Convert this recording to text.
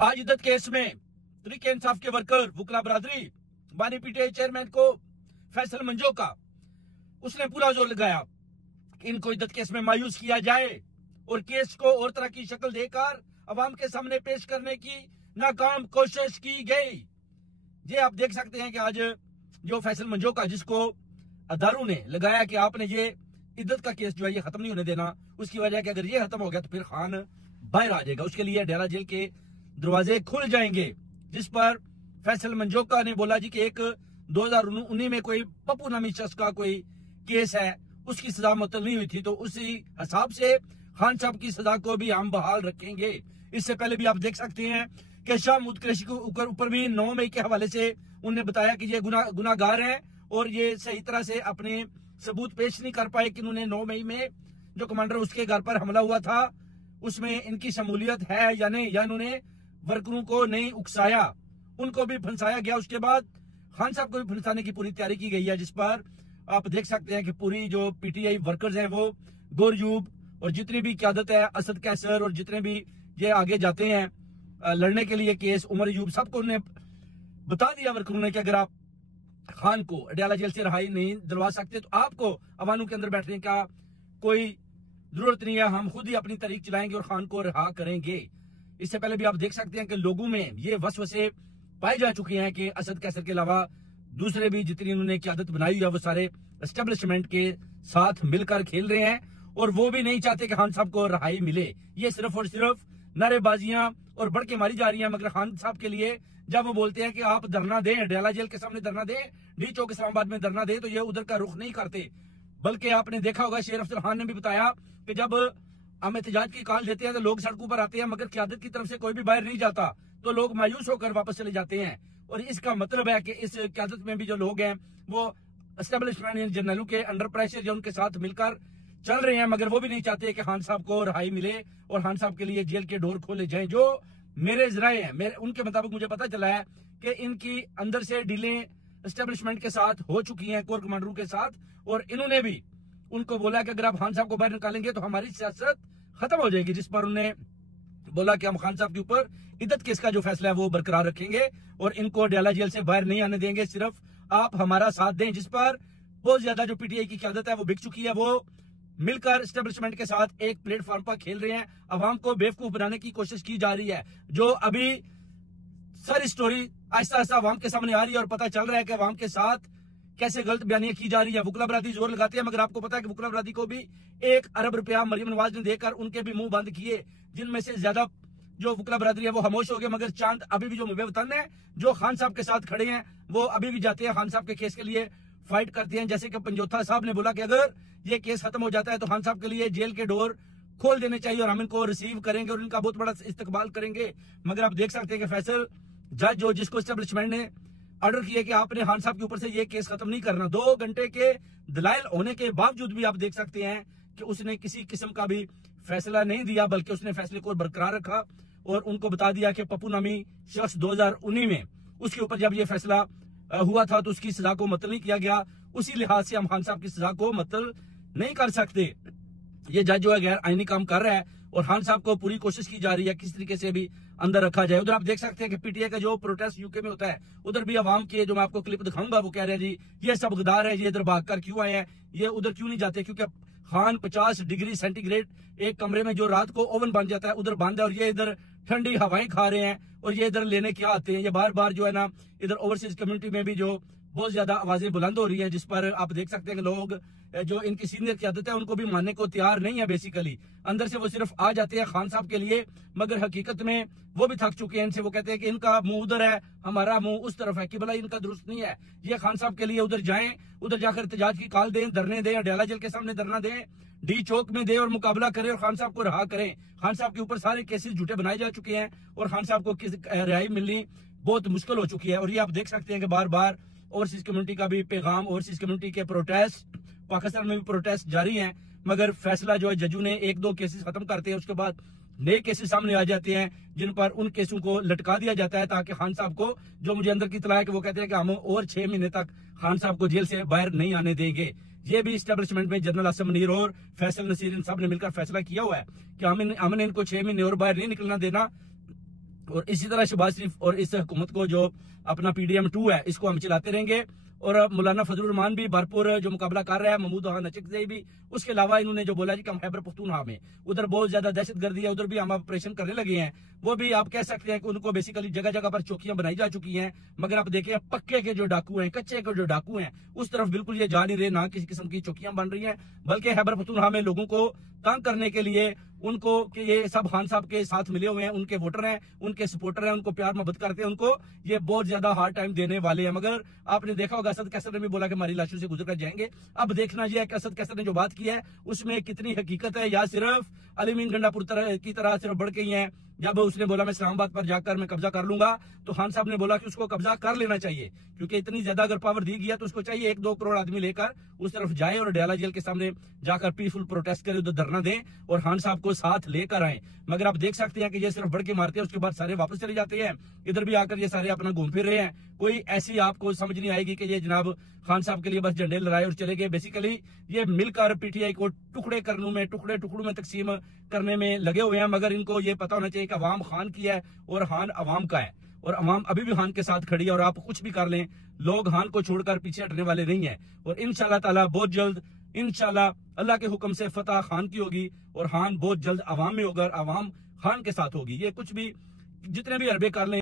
आज इद्दत केस में तरीके इंसाफ के वर्कर वकला बरादरी बानी पीटीआई चेयरमैन को फैसल मंजोका उसने पूरा जोर लगाया कि इनको इद्दत केस में मायूस किया जाए और केस को और तरह की शक्ल देकर अवाम के सामने पेश करने की नाकाम कोशिश की गई। ये आप देख सकते हैं कि आज जो फैसल मंजोका जिसको अदारों ने लगाया कि आपने ये इद्दत का केस जो है ये खत्म नहीं होने देना, उसकी वजह कि अगर ये खत्म हो गया तो फिर खान बाहर आ जाएगा, उसके लिए डेरा जेल के दरवाजे खुल जाएंगे। जिस पर फैसल मंजोका ने बोला जी कि एक 2019 में कोई पप्पू नामी शख्स का कोई केस है, उसकी सजा मुअत्तल नहीं हुई थी, तो उसी हिसाब से खान साहब की सजा को भी हम बहाल रखेंगे। इससे पहले भी आप देख सकते हैं कि शाह मुदकरेशी के ऊपर भी 9 मई के हवाले से उन्होंने बताया कि ये गुनाहगार हैं और ये सही तरह से अपने सबूत पेश नहीं कर पाए कि उन्होंने 9 मई में जो कमांडर उसके घर पर हमला हुआ था उसमें इनकी शमूलियत है या नहीं, या इन्होंने वर्करों को नहीं उकसाया, उनको भी फंसाया गया। उसके बाद खान साहब को भी फंसाने की पूरी तैयारी की गई है, जिस पर आप देख सकते हैं कि पूरी जो पीटीआई वर्कर्स हैं वो गोरयूब और जितनी भी क्यादत है असद कैसर और जितने भी ये आगे जाते हैं लड़ने के लिए केस उमर यूब, सबको उन्होंने बता दिया वर्करों ने कि अगर आप खान को अडयाला जेल से रिहाई नहीं दिलवा सकते तो आपको अवानों के अंदर बैठने का कोई जरूरत नहीं है, हम खुद ही अपनी तरीक चलाएंगे और खान को रिहा करेंगे। इससे पहले भी आप देख सकते हैं कि लोगों में ये वसवसे पाए जा चुके हैं कि असद कैसर के अलावा दूसरे भी जितनी उन्होंने क्यादत बनाई है वो सारे एस्टेब्लिशमेंट के साथ मिलकर खेल रहे हैं और वो भी नहीं चाहते कि खान साहब को रिहाई मिले। ये सिर्फ और सिर्फ नारेबाजियां और बढ़के मारी जा रही हैं, मगर खान साहब के लिए जब वो बोलते हैं कि आप धरना दें, अडयाला जेल के सामने धरना दें, डी चौक इस्लामाबाद में धरना दें, तो ये उधर का रुख नहीं करते। बल्कि आपने देखा होगा शेर अफजल खान ने भी बताया कि जब हम एहतजाज की कॉल देते हैं तो लोग सड़कों पर आते हैं, मगर क्यादत की तरफ से कोई भी बाहर नहीं जाता, तो लोग मायूस होकर वापस चले जाते हैं। और इसका मतलब है कि इस क्यादत में भी जो लोग हैं वो एस्टेब्लिशमेंट जर्नलों के अंडर प्रेशर या उनके साथ मिलकर चल रहे हैं, मगर वो भी नहीं चाहते कि खान साहब को रिहाई मिले और खान साहब के लिए जेल के डोर खोले जाएं। जो मेरे जराए हैं, मेरे उनके मुताबिक मुझे पता चला है कि इनकी अंदर से डीलें एस्टेब्लिशमेंट के साथ हो चुकी हैं, कोर कमांडरों के साथ, और इन्होंने भी उनको बोला कि अगर आप खान साहब को बाहर निकालेंगे तो हमारी सियासत खत्म हो जाएगी। जिस पर उन्होंने बोला कि हम खान साहब के ऊपर इद्दत केस का जो फैसला है वो बरकरार रखेंगे और इनको अडयाला जेल से बाहर नहीं आने देंगे, सिर्फ आप हमारा साथ दें। जिस पर बहुत ज्यादा जो पीटीआई की क्यादत है वो बिक चुकी है, वो मिलकर एस्टेब्लिशमेंट के साथ एक प्लेटफॉर्म पर खेल रहे हैं, अवाम को बेवकूफ बनाने की कोशिश की जा रही है। जो अभी सारी स्टोरी आहिस्ता आहिस्ता अवाम के सामने आ रही है और पता चल रहा है कि अवाम के साथ कैसे गलत बयानियां की जा रही है। वकला बरादरी जोर लगाते हैं, मगर आपको पता है कि वकला बरादरी को भी 1 अरब रुपया मरियम नवाज ने देकर उनके भी मुंह बंद किए, जिनमें से ज्यादा जो वकला बरादरी है वो खामोश हो गए, मगर चांद अभी भी जो मुबे वतन है जो खान साहब के साथ खड़े हैं वो अभी भी जाते हैं खान साहब के केस के लिए फाइट करते हैं। जैसे कि पंजोथा साहब ने बोला कि अगर ये केस खत्म हो जाता है तो खान साहब के लिए जेल के डोर खोल देने चाहिए और हम इनको रिसीव करेंगे और इनका बहुत बड़ा इस्तकबाल करेंगे। मगर आप देख सकते हैं कि फैसल जज जो जिसको एस्टेब्लिशमेंट ने ऑर्डर किया कि आपने खान साहब के ऊपर से ये केस खत्म नहीं करना, 2 घंटे के दलाइल होने के बावजूद भी आप देख सकते हैं कि उसने किसी किस्म का भी फैसला नहीं दिया, बल्कि उसने फैसले को बरकरार रखा और उनको बता दिया कि पप्पू नामी शख्स 2019 में उसके ऊपर जब ये फैसला हुआ था तो उसकी सजा को मुअत्तल नहीं किया गया, उसी लिहाज से हम खान साहब की सजा को मुअत्तल नहीं कर सकते। ये जज जो है गैर आईनी काम कर रहा है और खान साहब को पूरी कोशिश की जा रही है किस तरीके से भी अंदर रखा जाए। उधर आप देख सकते हैं कि पीटीआई का जो प्रोटेस्ट यूके में होता है उधर भी अवाम के जो मैं आपको क्लिप दिखाऊंगा वो कह रहे हैं जी ये सब गद्दार है, ये इधर भागकर क्यों आए हैं, ये उधर क्यों नहीं जाते, क्योंकि खान 50 डिग्री सेंटीग्रेड एक कमरे में जो रात को ओवन बन जाता है उधर बंद है और ये इधर ठंडी हवाएं खा रहे हैं और ये इधर लेने क्या आते हैं। ये बार बार जो है ना इधर ओवरसीज कम्युनिटी में भी जो बहुत ज्यादा आवाजें बुलंद हो रही है, जिस पर आप देख सकते हैं कि लोग जो इनकी सीनियर क्यादत है उनको भी मानने को तैयार नहीं है। बेसिकली अंदर से वो सिर्फ आ जाते हैं खान साहब के लिए, मगर हकीकत में वो भी थक चुके हैं इनसे। वो कहते हैं कि इनका मुंह उधर है, हमारा मुंह उस तरफ है, कि भला इनका दुरुस्त नहीं है। ये खान साहब के लिए उधर जाएं, उधर जाकर एहतजाज की कॉल दें, धरने दें, अडयाला जेल के सामने धरना दें, डी चौक में दें और मुकाबला करें और खान साहब को रिहा करें। खान साहब के ऊपर सारे केसेस झूठे बनाए जा चुके हैं और खान साहब को रिहाई मिलनी बहुत मुश्किल हो चुकी है। और ये आप देख सकते हैं कि बार बार ओवरसीज कम्युनिटी का भी पैगाम, ओवरसीज कम्युनिटी के प्रोटेस्ट, पाकिस्तान में भी प्रोटेस्ट जारी हैं, मगर फैसला जो है जजों ने 1-2 केसेस खत्म करते हैं, उसके बाद नए केसेस सामने आ जाते हैं जिन पर उन केसों को लटका दिया जाता है ताकि खान साहब को, जो मुझे अंदर की इत्तला है कि वो कहते हैं कि हम और 6 महीने तक खान साहब को जेल से बाहर नहीं आने देंगे। ये भी एस्टेब्लिशमेंट में जनरल आसिम मुनीर और फैसल नसीर इन सब ने मिलकर फैसला किया हुआ है कि हमने इनको 6 महीने और बाहर नहीं निकलना देना। और इसी तरह शहबाज शरीफ और इस हुकूमत को जो अपना PDM-2 है इसको हम चलाते रहेंगे। और मौलाना फजलुर रहमान भी भरपूर जो मुकाबला कर रहा है, महमूद खान नचकज़ई भी। उसके अलावा इन्होंने जो बोला जी कि हम खैबर पख्तूनख्वा में उधर बहुत ज्यादा दहशतगर्दी है, उधर भी हम ऑपरेशन करने लगे हैं। वो भी आप कह सकते हैं कि उनको बेसिकली जगह जगह पर चौकियां बनाई जा चुकी हैं, मगर आप देखें पक्के के जो डाकू हैं, कच्चे के जो डाकू हैं, उस तरफ बिल्कुल ये जा नहीं रहे, ना किसी किस्म की चौकियां बन रही हैं, बल्कि खैबर पख्तूनख्वा में लोगों को तंग करने के लिए उनको कि ये सब खान साहब के साथ मिले हुए हैं, उनके वोटर हैं, उनके सपोर्टर हैं, उनको प्यार मोहब्बत करते हैं, उनको ये बहुत ज्यादा हार्ड टाइम देने वाले हैं। मगर आपने देखा होगा असद कैसर ने भी बोला कि हमारी लाशों से गुजर कर जाएंगे। अब देखना यह है कि असद कैसर ने जो बात की है उसमें कितनी हकीकत है, या सिर्फ अलीमीन गंडापुर की तरह सिर्फ बढ़ गई है। जब उसने बोला मैं इस्लामाबाद पर जाकर मैं कब्जा कर लूंगा, तो खान साहब ने बोला कि उसको कब्जा कर लेना चाहिए, क्योंकि इतनी ज्यादा अगर पावर दी गया तो उसको चाहिए 1-2 करोड़ आदमी लेकर उस तरफ जाए और डयाला जेल के सामने जाकर पीसफुल प्रोटेस्ट करे, उधर धरना दें और खान साहब को साथ लेकर आए। मगर आप देख सकते हैं कि ये सिर्फ बढ़ के मारते हैं, उसके बाद सारे वापस चले जाते हैं। इधर भी आकर ये सारे अपना घूम फिर रहे हैं। कोई ऐसी आपको समझ नहीं आएगी कि ये जनाब खान साहब के लिए बस झंडे लहराए और चले गए। बेसिकली ये मिलकर PTI को टुकड़े टुकड़ों में तकसीम करने में लगे हुए हैं। मगर इनको ये पता होना चाहिए कि अवाम खान की है और खान अवाम का है, और अवाम अभी भी खान के साथ खड़ी है। और आप कुछ भी कर लें, लोग खान को छोड़कर पीछे हटने वाले नहीं है। और इंशाल्लाह ताला बहुत जल्द इंशाल्लाह अल्लाह के हुक्म से फतह खान की होगी, और खान बहुत जल्द अवाम में होगा, अवाम खान के साथ होगी। ये कुछ भी जितने भी हरबे कर लें